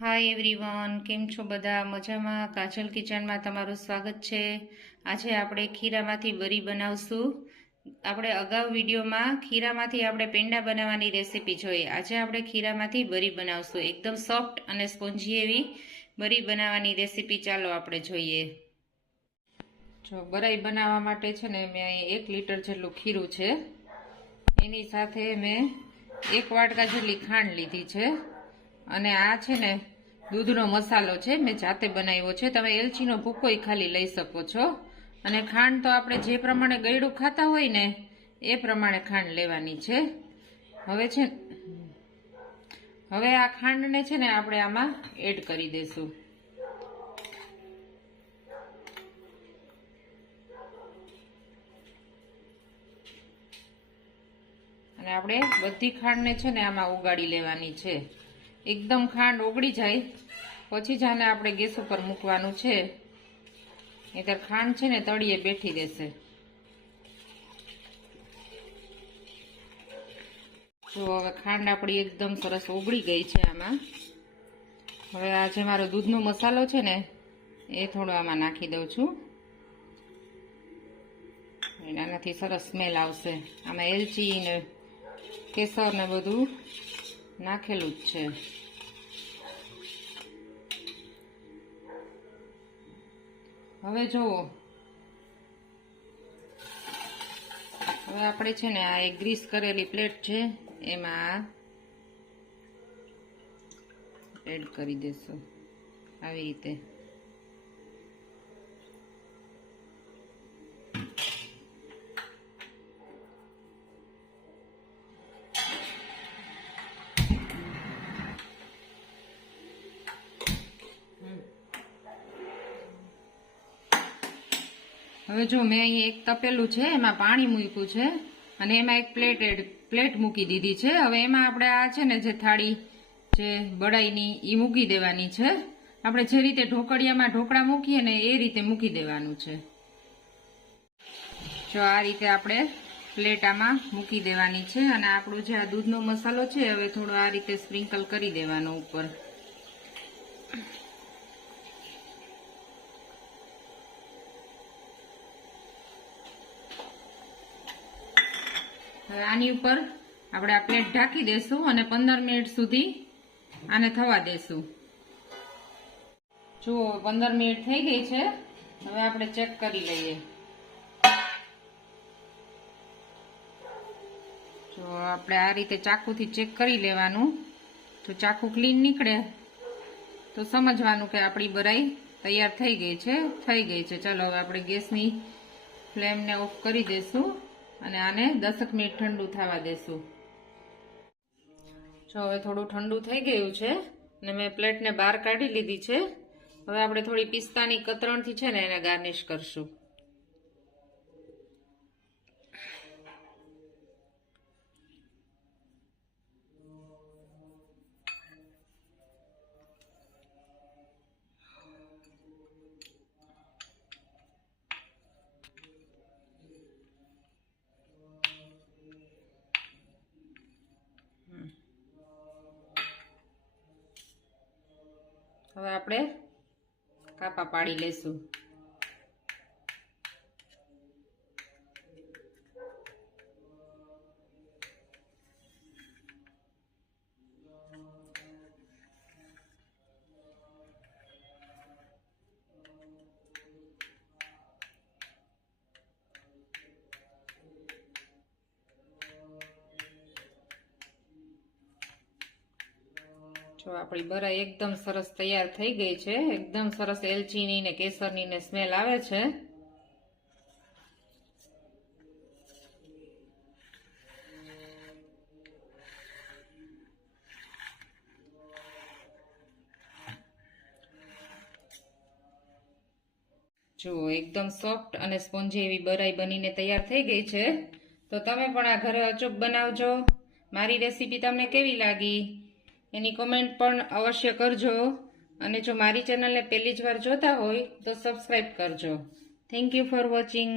Hi everyone, કેમ છો બધા? મજામાં? કાજલ કિચનમાં તમારું સ્વાગત છે। આજે આપણે ખીરામાંથી બરી બનાવશું। આપણે અગાઉ વિડીયોમાં ખીરામાંથી આપણે પેંડા બનાવવાની રેસીપી જોઈ। આજે આપણે ખીરામાંથી બરી બનાવશું। એકદમ સોફ્ટ અને સ્પોન્જી એવી બરી બનાવવાની રેસીપી ચાલો આપણે જોઈએ। જો બરાઈ બનાવવા માટે છે ને મેં અહીં 1 લીટર જેટલું ખીરું છે, એની સાથે મેં 1 વાટકા જેટલી ખાંડ લીધી છે અને આ છે ને દૂધનો મસાલો છે, મેં જાતે બનાવ્યો છે। તમે એલચીનો ભૂકોય ખાલી લઈ શકો છો। અને ખાંડ તો આપણે જે પ્રમાણે ગળ્યું ખાતા હોય ને એ પ્રમાણે ખાંડ લેવાની છે। હવે આ ખાંડને છે ને આપણે આમાં એડ કરી દઈશું। અને આપણે બધી ખાંડને છે ને આમાં ઉગાડી લેવાની છે। એકદમ ખાંડ ઓગળી જાય પછી જ આને આપણે ગેસ ઉપર મૂકવાનું છે, નહીંતર ખાંડ છે ને તળિયે બેઠી રહેશે। જો હવે ખાંડ આપણી એકદમ સરસ ઓગળી ગઈ છે આમાં। હવે આ જે મારો દૂધનો મસાલો છે ને એ થોડો આમાં નાખી દઉં છું, એનાથી સરસ સ્મેલ આવશે। આમાં એલચી ને કેસર ને બધું નાખેલું જ છે। હવે જુઓ, હવે આપણે છે ને આ એક ગ્રીસ કરેલી પ્લેટ છે એમાં એડ કરી દેશું આવી રીતે। હવે જો મેં અહીં એક તપેલું છે એમાં પાણી મૂક્યું છે અને એમાં એક પ્લેટ મૂકી દીધી છે। હવે એમાં આપણે આ છે ને જે થાળી જે બળાઈની એ મૂકી દેવાની છે। આપણે જે રીતે ઢોકળિયામાં ઢોકળા મૂકીએ ને એ રીતે મૂકી દેવાનું છે। જો આ રીતે આપણે પ્લેટ આમાં મૂકી દેવાની છે અને આપણો જે આ દૂધનો મસાલો છે હવે થોડો આ રીતે સ્પ્રિંકલ કરી દેવાનો ઉપર। હવે આની ઉપર આપણે આ પ્લેટ ઢાંકી દેશું અને 15 મિનિટ સુધી આને થવા દેશું। જુઓ 15 મિનિટ થઈ ગઈ છે। હવે આપણે ચેક કરી લઈએ। જો આપણે આ રીતે ચાકુથી ચેક કરી લેવાનું, જો ચાકુ ક્લીન નીકળે તો સમજવાનું કે આપણી બરાઈ તૈયાર થઈ ગઈ છે। ચાલો હવે આપણે ગેસની ફ્લેમને ઓફ કરી દઈશું અને આને 10 મિનિટ ઠંડુ થવા દેશું। જો હવે થોડું ઠંડુ થઈ ગયું છે અને મેં પ્લેટને બહાર કાઢી લીધી છે। હવે આપણે થોડી પિસ્તાની કતરણથી છે ને એને ગાર્નિશ કરશું। હવે આપણે કાપા પાડી લેશું। જો આપણી બરાઈ એકદમ સરસ તૈયાર થઈ ગઈ છે। એકદમ સરસ એલચીની ને કેસરની ને સ્મેલ આવે છે। જો એકદમ સોફ્ટ અને સ્પોન્જી એવી બરાઈ બનીને તૈયાર થઈ ગઈ છે। તો તમે પણ આ ઘરે અચૂક બનાવજો। મારી રેસીપી તમને કેવી લાગી એની કોમેન્ટ પણ અવશ્ય કરજો અને જો મારી ચેનલને પહેલી જ વાર જોતા હોય તો સબસ્ક્રાઇબ કરજો। Thank you for watching.